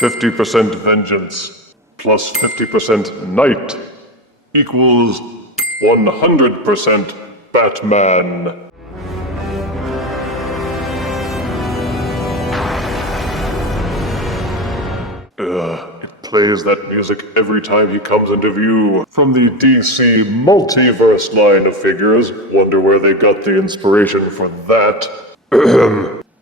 50% vengeance plus 50% night equals 100% Batman. It plays that music every time he comes into view. From the DC Multiverse line of figures, wonder where they got the inspiration for that.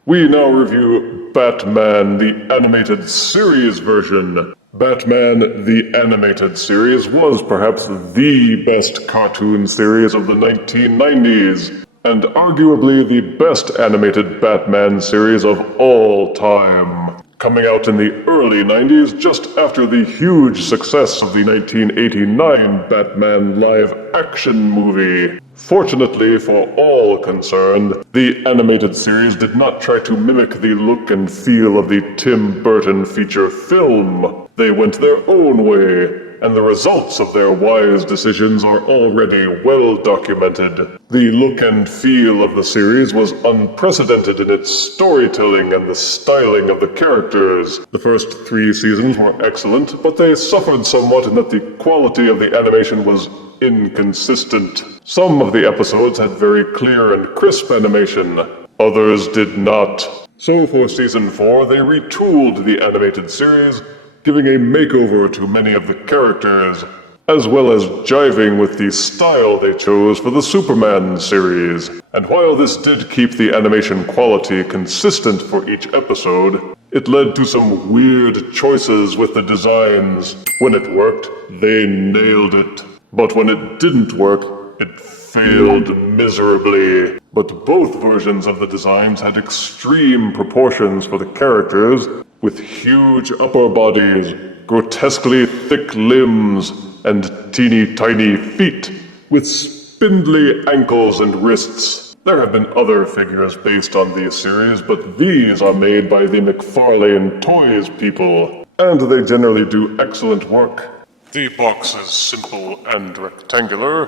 We now review Batman the Animated Series version. Batman the Animated Series was perhaps the best cartoon series of the 1990s, and arguably the best animated Batman series of all time. Coming out in the early 90s, just after the huge success of the 1989 Batman live-action movie. Fortunately for all concerned, the animated series did not try to mimic the look and feel of the Tim Burton feature film. They went their own way, and the results of their wise decisions are already well documented. The look and feel of the series was unprecedented in its storytelling and the styling of the characters. The first 3 seasons were excellent, but they suffered somewhat in that the quality of the animation was inconsistent. Some of the episodes had very clear and crisp animation, others did not. So for season 4, they retooled the animated series, giving a makeover to many of the characters, as well as jiving with the style they chose for the Superman series. And while this did keep the animation quality consistent for each episode, it led to some weird choices with the designs. When it worked, they nailed it. But when it didn't work, it failed miserably. But both versions of the designs had extreme proportions for the characters, with huge upper bodies, grotesquely thick limbs, and teeny tiny feet, with spindly ankles and wrists. There have been other figures based on these series, but these are made by the McFarlane Toys people, and they generally do excellent work. The box is simple and rectangular,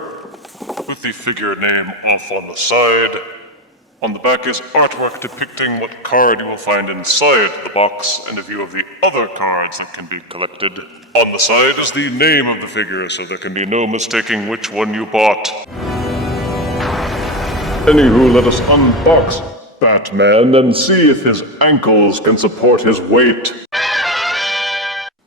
with the figure name off on the side. On the back is artwork depicting what card you will find inside the box and a view of the other cards that can be collected. On the side is the name of the figure, so there can be no mistaking which one you bought. Anywho, let us unbox Batman and see if his ankles can support his weight.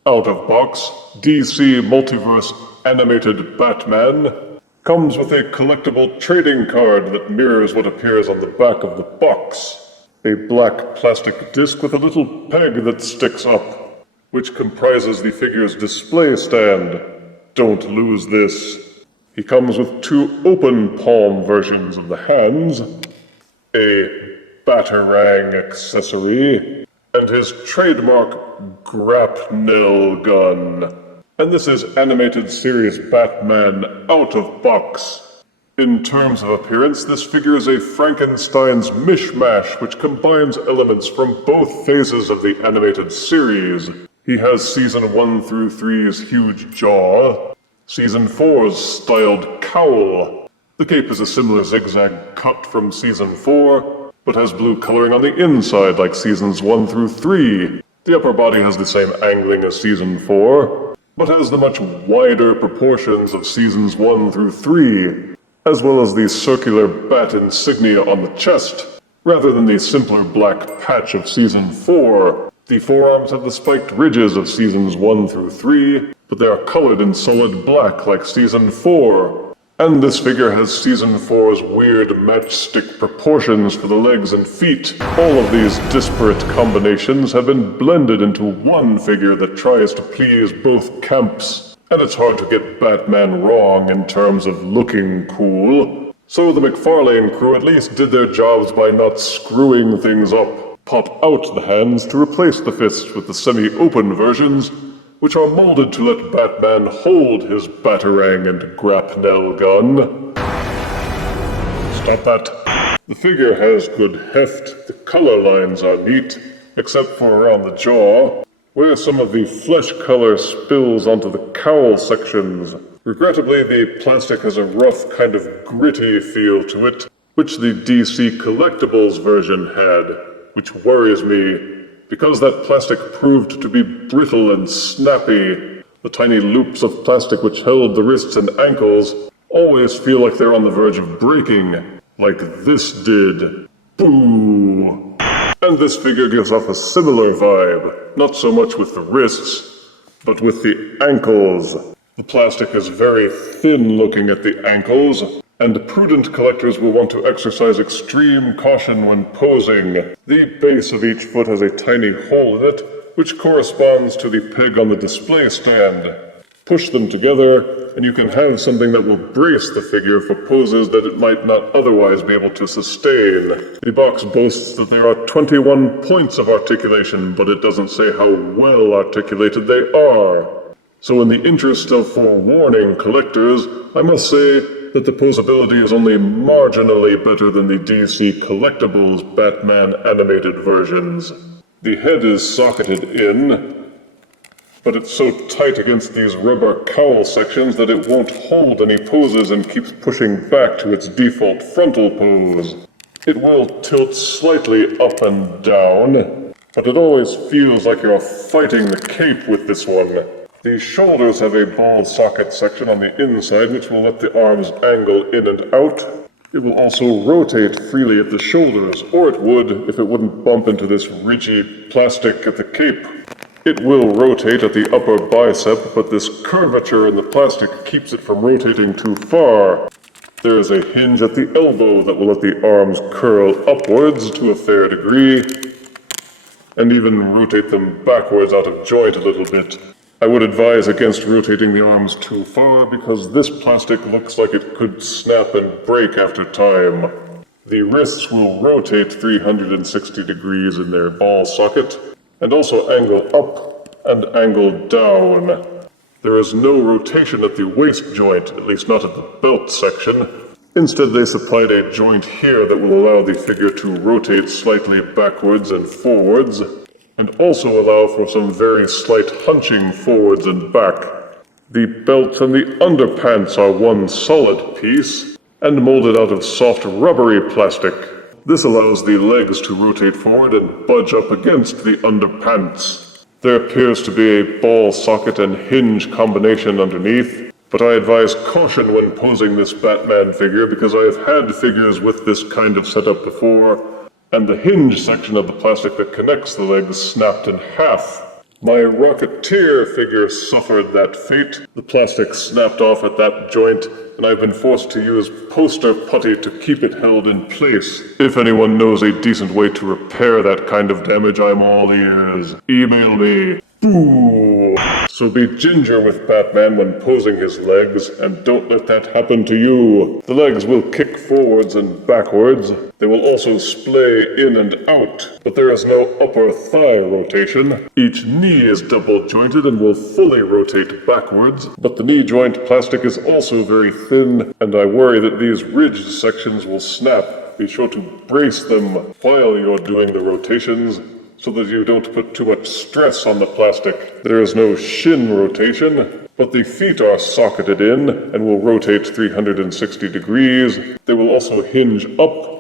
Out of box, DC Multiverse Animated Batman comes with a collectible trading card that mirrors what appears on the back of the box. A black plastic disc with a little peg that sticks up, which comprises the figure's display stand. Don't lose this. He comes with 2 open palm versions of the hands, a Batarang accessory, and his trademark grapnel gun. And this is Animated Series Batman out of box. In terms of appearance, this figure is a Frankenstein's mishmash which combines elements from both phases of the animated series. He has Season 1 through 3's huge jaw, Season 4's styled cowl. The cape is a similar zigzag cut from Season 4, but has blue coloring on the inside like Seasons 1 through 3. The upper body has the same angling as Season 4, but has the much wider proportions of Seasons 1 through 3, as well as the circular bat insignia on the chest, rather than the simpler black patch of Season 4. The forearms have the spiked ridges of Seasons 1 through 3, but they are colored in solid black like Season 4. And this figure has Season 4's weird matchstick proportions for the legs and feet. All of these disparate combinations have been blended into one figure that tries to please both camps. And it's hard to get Batman wrong in terms of looking cool. So the McFarlane crew at least did their jobs by not screwing things up. Pop out the hands to replace the fists with the semi-open versions, which are molded to let Batman hold his Batarang and grapnel gun. Stop that. The figure has good heft. The color lines are neat, except for around the jaw, where some of the flesh color spills onto the cowl sections. Regrettably, the plastic has a rough, kind of gritty feel to it, which the DC Collectibles version had, which worries me, Because that plastic proved to be brittle and snappy, the tiny loops of plastic which held the wrists and ankles always feel like they're on the verge of breaking, like this did. Boo! And this figure gives off a similar vibe, not so much with the wrists, but with the ankles. The plastic is very thin looking at the ankles, and prudent collectors will want to exercise extreme caution when posing. The base of each foot has a tiny hole in it, which corresponds to the peg on the display stand. Push them together, and you can have something that will brace the figure for poses that it might not otherwise be able to sustain. The box boasts that there are 21 points of articulation, but it doesn't say how well articulated they are. So in the interest of forewarning collectors, I must say that the posability is only marginally better than the DC Collectibles Batman animated versions. The head is socketed in, but it's so tight against these rubber cowl sections that it won't hold any poses and keeps pushing back to its default frontal pose. It will tilt slightly up and down, but it always feels like you're fighting the cape with this one. The shoulders have a ball socket section on the inside which will let the arms angle in and out. It will also rotate freely at the shoulders, or it would if it wouldn't bump into this ridgy plastic at the cape. It will rotate at the upper bicep, but this curvature in the plastic keeps it from rotating too far. There is a hinge at the elbow that will let the arms curl upwards to a fair degree, and even rotate them backwards out of joint a little bit. I would advise against rotating the arms too far because this plastic looks like it could snap and break after time. The wrists will rotate 360 degrees in their ball socket and also angle up and angle down. There is no rotation at the waist joint, at least not at the belt section. Instead, they supplied a joint here that will allow the figure to rotate slightly backwards and forwards, and also allow for some very slight hunching forwards and back. The belt and the underpants are one solid piece, and molded out of soft rubbery plastic. This allows the legs to rotate forward and budge up against the underpants. There appears to be a ball socket and hinge combination underneath, but I advise caution when posing this Batman figure because I have had figures with this kind of setup before, and the hinge section of the plastic that connects the legs snapped in half. My Rocketeer figure suffered that fate. The plastic snapped off at that joint, and I've been forced to use poster putty to keep it held in place. If anyone knows a decent way to repair that kind of damage, I'm all ears. Email me. Boo! So be ginger with Batman when posing his legs, and don't let that happen to you. The legs will kick forwards and backwards. They will also splay in and out, but there is no upper thigh rotation. Each knee is double jointed and will fully rotate backwards, but the knee joint plastic is also very thin, and I worry that these ridged sections will snap. Be sure to brace them while you're doing the rotations, so that you don't put too much stress on the plastic. There is no shin rotation, but the feet are socketed in and will rotate 360 degrees. They will also hinge up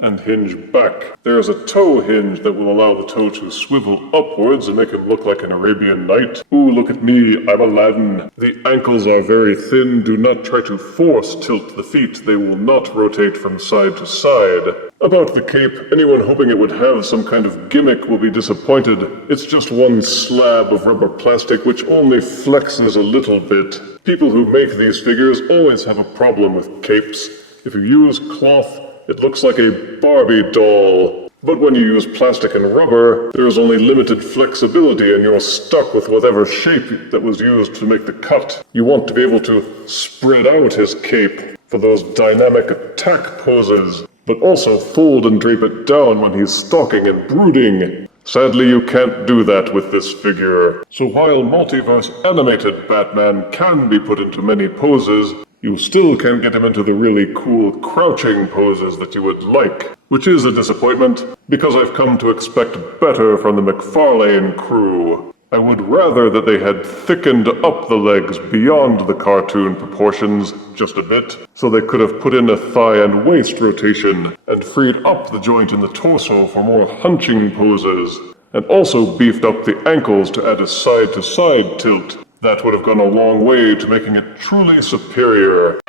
and hinge back. There is a toe hinge that will allow the toe to swivel upwards and make him look like an Arabian Night. Ooh, look at me, I'm Aladdin. The ankles are very thin. Do not try to force tilt the feet. They will not rotate from side to side. About the cape, anyone hoping it would have some kind of gimmick will be disappointed. It's just one slab of rubber plastic which only flexes a little bit. People who make these figures always have a problem with capes. If you use cloth, it looks like a Barbie doll. But when you use plastic and rubber, there is only limited flexibility and you're stuck with whatever shape that was used to make the cut. You want to be able to spread out his cape for those dynamic attack poses, but also fold and drape it down when he's stalking and brooding. Sadly, you can't do that with this figure. So while Multiverse animated Batman can be put into many poses, you still can't get him into the really cool crouching poses that you would like, which is a disappointment, because I've come to expect better from the McFarlane crew. I would rather that they had thickened up the legs beyond the cartoon proportions just a bit, so they could have put in a thigh and waist rotation, and freed up the joint in the torso for more hunching poses. and also beefed up the ankles to add a side-to-side tilt. That would have gone a long way to making it truly superior.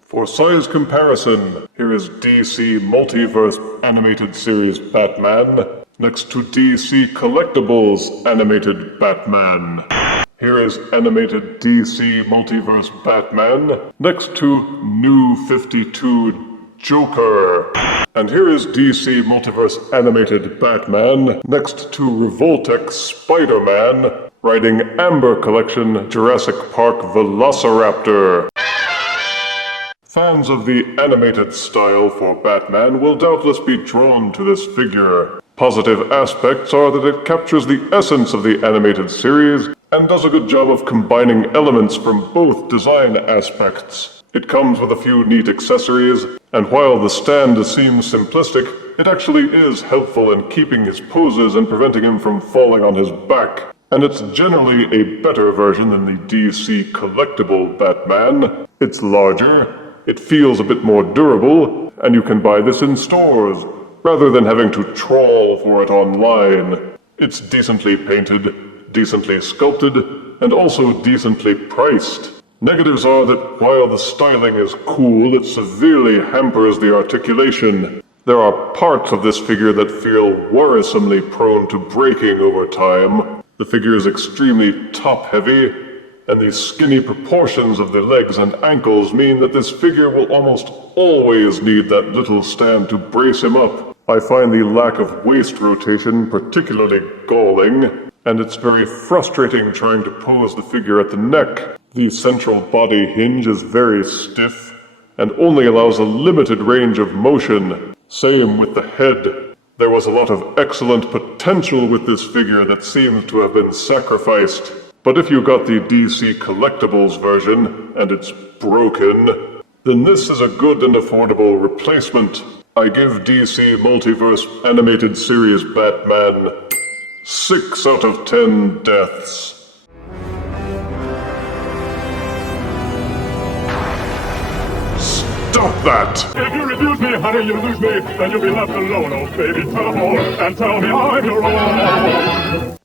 For size comparison, here is DC Multiverse Animated Series Batman next to DC Collectibles Animated Batman. Here is animated DC Multiverse Batman next to New 52 Joker. And here is DC Multiverse Animated Batman next to Revoltech Spider-Man riding Amber Collection Jurassic Park Velociraptor. Fans of the animated style for Batman will doubtless be drawn to this figure. Positive aspects are that it captures the essence of the animated series and does a good job of combining elements from both design aspects. It comes with a few neat accessories, and while the stand seems simplistic, it actually is helpful in keeping his poses and preventing him from falling on his back. And it's generally a better version than the DC collectible Batman. It's larger, it feels a bit more durable, and you can buy this in stores, rather than having to trawl for it online. It's decently painted, decently sculpted, and also decently priced. Negatives are that while the styling is cool, it severely hampers the articulation. There are parts of this figure that feel worrisomely prone to breaking over time. The figure is extremely top-heavy, and the skinny proportions of the legs and ankles mean that this figure will almost always need that little stand to brace him up. I find the lack of waist rotation particularly galling, and it's very frustrating trying to pose the figure at the neck. The central body hinge is very stiff, and only allows a limited range of motion. Same with the head. There was a lot of excellent potential with this figure that seems to have been sacrificed. But if you got the DC Collectibles version, and it's broken, then this is a good and affordable replacement. I give DC Multiverse Animated Series Batman 6 out of 10 deaths. Stop that! If you refuse me, honey, you lose me, then you'll be left alone, oh baby, tell them all, and tell me I'm your own.